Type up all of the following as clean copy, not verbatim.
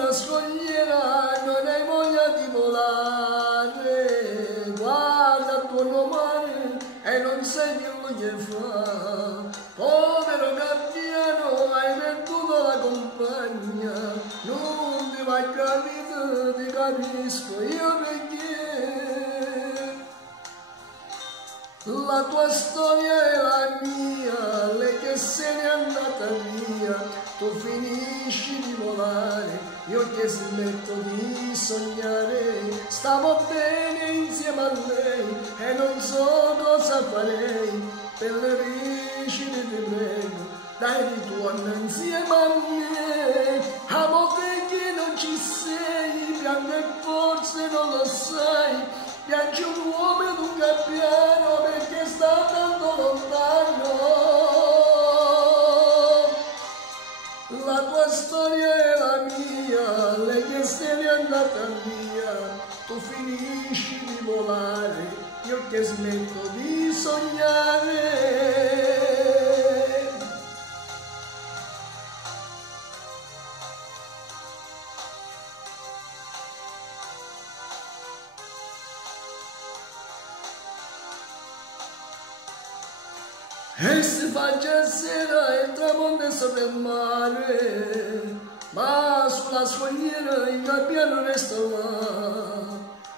una scogliera non hai voglia di volare, guarda il tuo mare e non sai che voglia fa. Povero gabbiano, hai perduto la compagna, non ti vai capito, ti capisco io perché. La tua storia è la mia, lei che se n'è andata via, tu finisci di volare, io che smetto di sognare, stavo bene insieme a lei e non so cosa farei, per le ricine ti prego, dai ritorna insieme a me, a volte che non ci sei, piango e forse non lo sai, piange un uomo ed un gabbiano perché sta tanto lontano. La tua storia è la mia, lei che se n'è andata via, tu finisci di volare, io che smetto di sognare. E si faccia sera e il tramonto è sopra il mare, ma sulla scogliera il gabbiano resta là.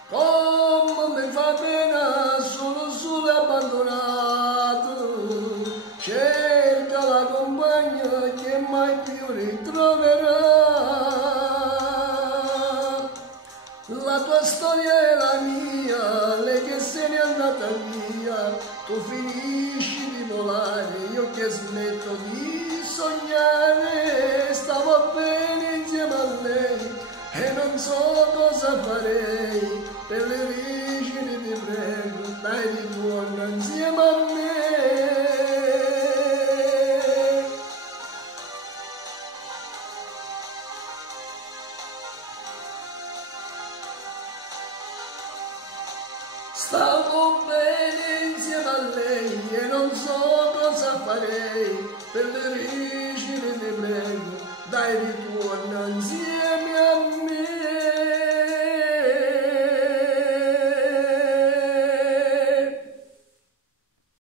Come mi fa pena solo abbandonato, cerca la compagna che mai più ritroverà. La tua storia è la mia, lei che se n'è andata via, tu finisci di volare, io che smetto di sognare, stavo bene insieme a lei e non so cosa farei, per le origini ti prego, dai ritorno insieme a me. Stavo bene insieme a lei e non so cosa farei, per le origini ti prego, dai ritorno insieme.